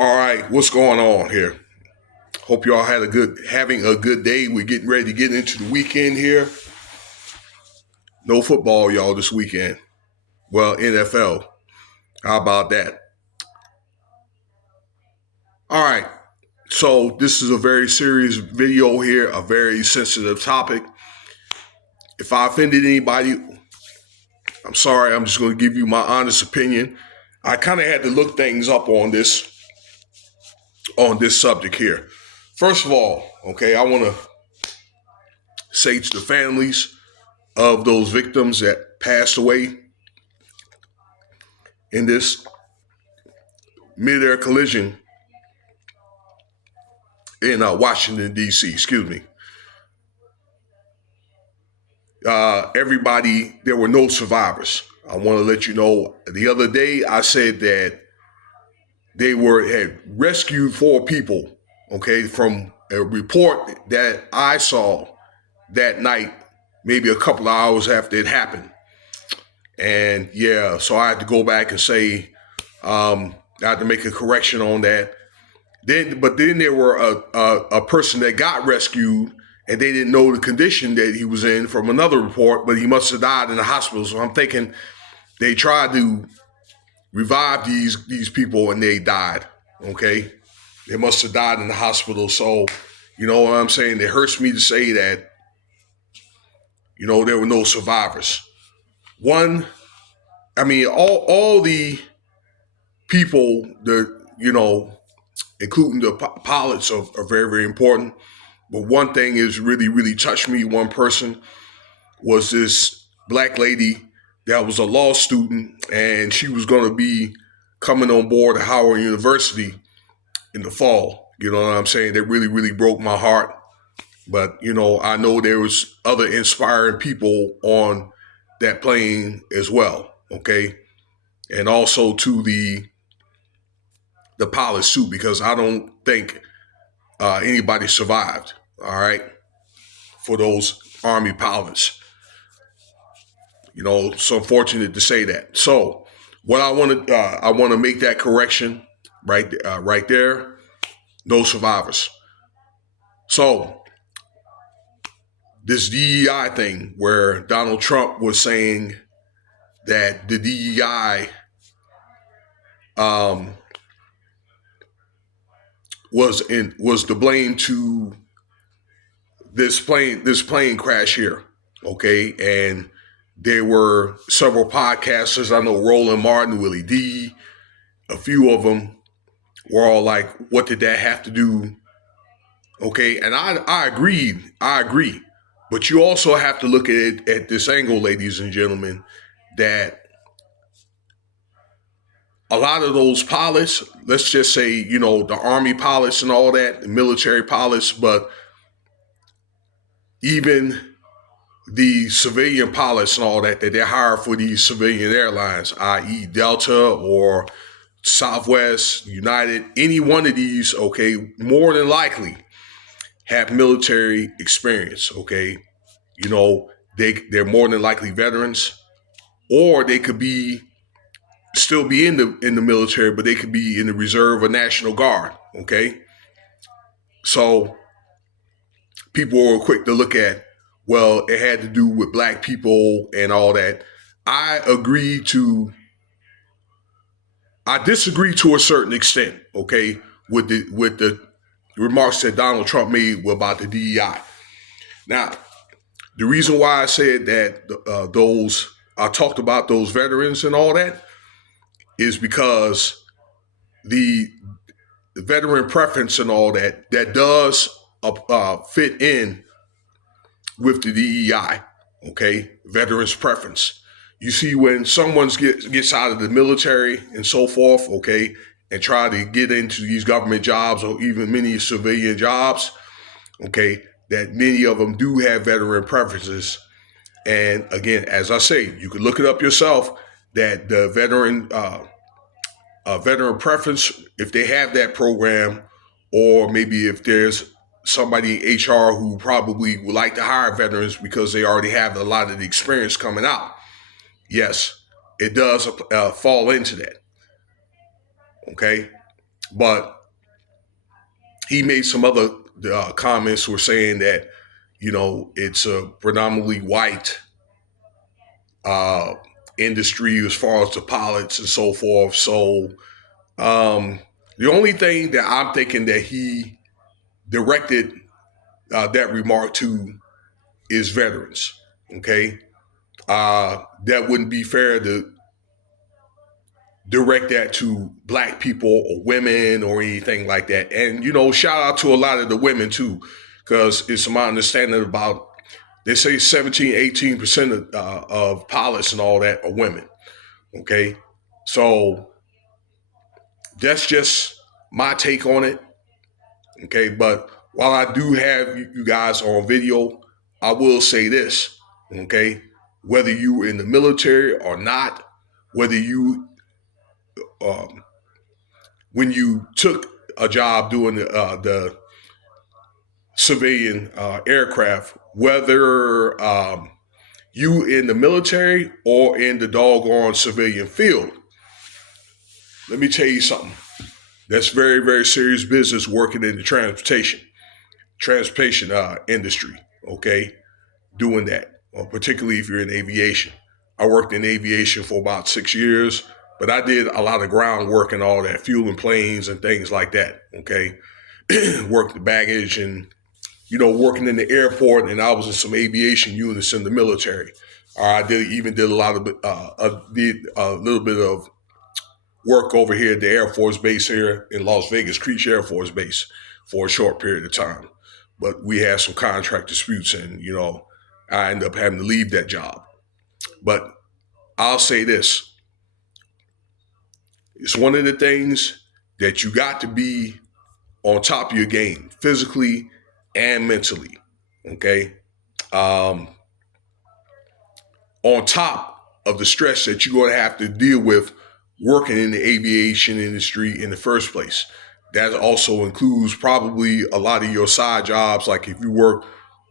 All right, what's going on here? Hope y'all having a good day. We're getting ready to get into the weekend here. No football, y'all, this weekend. Well, NFL. How about that? All right. So this is a very serious video here, a very sensitive topic. If I offended anybody, I'm sorry. I'm just going to give you my honest opinion. I kind of had to look things up on this subject here. First of all, okay, I want to say to the families of those victims that passed away in this mid-air collision in Washington, D.C., excuse me. Everybody, there were no survivors. I want to let you know, the other day I said that they had rescued 4 people, okay, from a report that I saw that night, maybe a couple of hours after it happened. And yeah, so I had to go back and say, I had to make a correction on that. But then there were a person that got rescued, and they didn't know the condition that he was in from another report, but he must have died in the hospital. So I'm thinking they tried to revive these people and they died. Okay, they must have died in the hospital. So you know what I'm saying? It hurts me to say that there were no survivors. All the people, including the pilots, are very, very important. But one thing is really, really touched me. One person was this black lady that was a law student, and she was going to be coming on board at Howard University in the fall. You know what I'm saying? That really, really broke my heart. But, I know there was other inspiring people on that plane as well, okay? And also to the pilots too, because I don't think anybody survived, all right, for those Army pilots. So unfortunate to say that. So what I want to make that correction right there. No survivors. So this DEI thing where Donald Trump was saying that the DEI was to blame to this plane crash here, okay? And there were several podcasters. I know Roland Martin, Willie D, a few of them were all like, what did that have to do? Okay, and I agree. But you also have to look at it at this angle, ladies and gentlemen, that a lot of those pilots, let's just say, the Army pilots and all that, the military pilots, but even the civilian pilots and all that they're hired for these civilian airlines, i.e. Delta or Southwest, United, any one of these, okay, more than likely have military experience, okay? They're more than likely veterans, or they could still be in the military, but they could be in the reserve or National Guard, okay? So people were quick to look at, well, it had to do with black people and all that. I disagree to a certain extent, okay, with the remarks that Donald Trump made about the DEI. Now, the reason why I said that I talked about those veterans and all that is because the veteran preference and all that does fit in with the DEI, okay? Veterans preference. You see, when someone gets out of the military and so forth, okay, and try to get into these government jobs or even many civilian jobs, okay, that many of them do have veteran preferences. And again, as I say, you can look it up yourself, that the veteran preference, if they have that program, or maybe if there's somebody in HR who probably would like to hire veterans because they already have a lot of the experience coming out. Yes, it does fall into that. Okay. But he made some other comments were saying that, it's a predominantly white uh, industry as far as the pilots and so forth. So the only thing that I'm thinking that he directed that remark to is veterans. Okay, that wouldn't be fair to direct that to black people or women or anything like that. And shout out to a lot of the women too, because it's my understanding about they say 17, 18% of pilots and all that are women. Okay, so that's just my take on it. Okay, but while I do have you guys on video, I will say this. Okay, whether you were in the military or not, whether you um, when you took a job doing the civilian aircraft, whether you in the military or in the doggone civilian field, let me tell you something. That's very, very serious business working in the transportation industry. Okay, doing that, particularly if you're in aviation. I worked in aviation for about 6 years, but I did a lot of groundwork and all that, fueling planes and things like that. Okay, worked the baggage and working in the airport, and I was in some aviation units in the military. I did a lot of did a little bit of work over here at the Air Force Base here in Las Vegas, Creech Air Force Base, for a short period of time. But we had some contract disputes, and I ended up having to leave that job. But I'll say this: it's one of the things that you got to be on top of your game, physically and mentally. Okay, on top of the stress that you're going to have to deal with working in the aviation industry in the first place. That also includes probably a lot of your side jobs, like if you work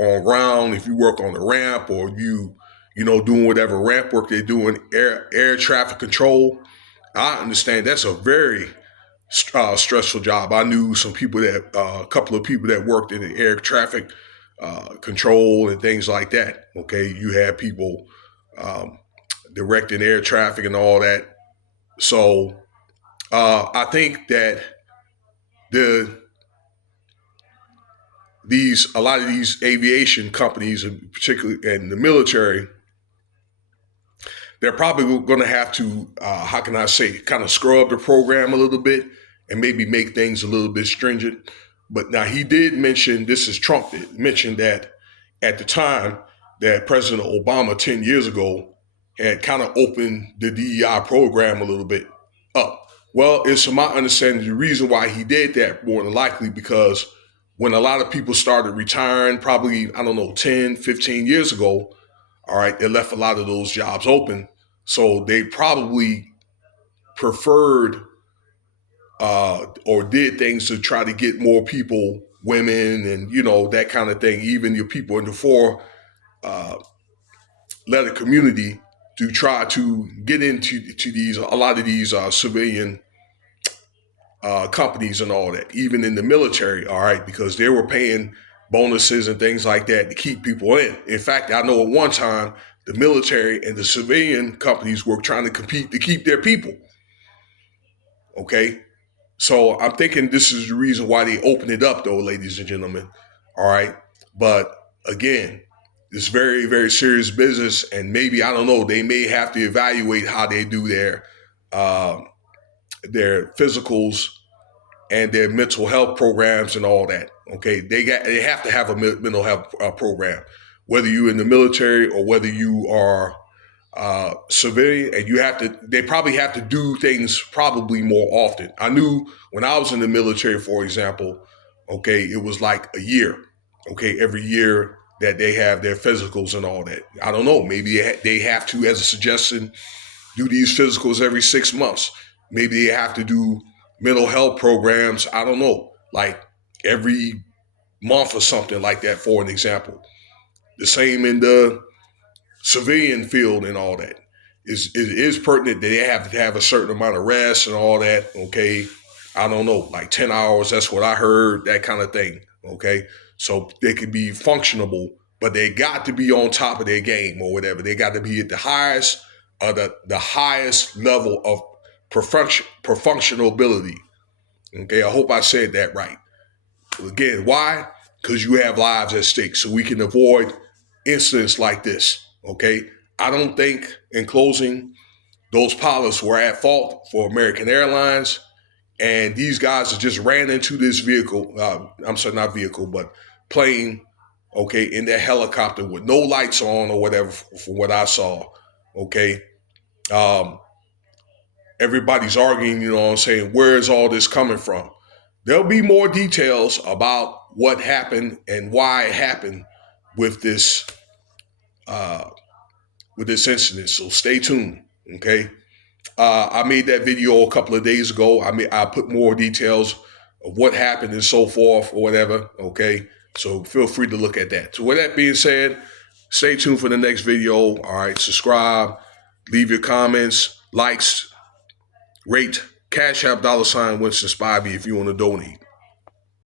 on ground, if you work on the ramp, or doing whatever ramp work they're doing, air traffic control. I understand that's a very stressful job. I knew some people a couple of people that worked in the air traffic control and things like that. Okay, you have people directing air traffic and all that. So I think that a lot of these aviation companies, particularly in the military, they're probably going to have to, how can I say, kind of scrub the program a little bit and maybe make things a little bit stringent. But now he did mention, this is Trump mentioned that at the time that President Obama 10 years ago had kind of opened the DEI program a little bit up. Well, it's from my understanding the reason why he did that more than likely because when a lot of people started retiring, probably, 10, 15 years ago, all right, they left a lot of those jobs open. So they probably preferred or did things to try to get more people, women, and, that kind of thing, even your people in the four letter community to try to get into a lot of these civilian companies and all that, even in the military, all right, because they were paying bonuses and things like that to keep people in. In fact, I know at one time the military and the civilian companies were trying to compete to keep their people. Okay, so I'm thinking this is the reason why they opened it up, though, ladies and gentlemen. All right, but again, it's very, very serious business, and maybe they may have to evaluate how they do their physicals and their mental health programs and all that. Okay, they have to have a mental health program, whether you're in the military or whether you are civilian, and they probably have to do things probably more often. I knew when I was in the military, for example, okay, it was like a year, okay, every year that they have their physicals and all that. I don't know, maybe they have to, as a suggestion, do these physicals every 6 months. Maybe they have to do mental health programs, I don't know, like every month or something like that, for an example. The same in the civilian field and all that. It is pertinent that they have to have a certain amount of rest and all that, okay? I don't know, like 10 hours. That's what I heard, that kind of thing. Okay. So they could be functionable, but they got to be on top of their game or whatever. They got to be at the highest the highest level of functionability. Okay. I hope I said that right. Again, why? Because you have lives at stake. So we can avoid incidents like this. Okay. I don't think, in closing, those pilots were at fault for American Airlines. And these guys just ran into this vehicle. I'm sorry, not vehicle, but plane, okay, in their helicopter with no lights on or whatever, from what I saw, okay. Um, Everybody's arguing, you know what I'm saying, where is all this coming from? There'll be more details about what happened and why it happened with this incident. So stay tuned, okay? I made that video a couple of days ago. I put more details of what happened and so forth or whatever, okay? So feel free to look at that. So with that being said, stay tuned for the next video. All right, subscribe, leave your comments, likes, rate, Cash App, $Winston Spivey if you want to donate.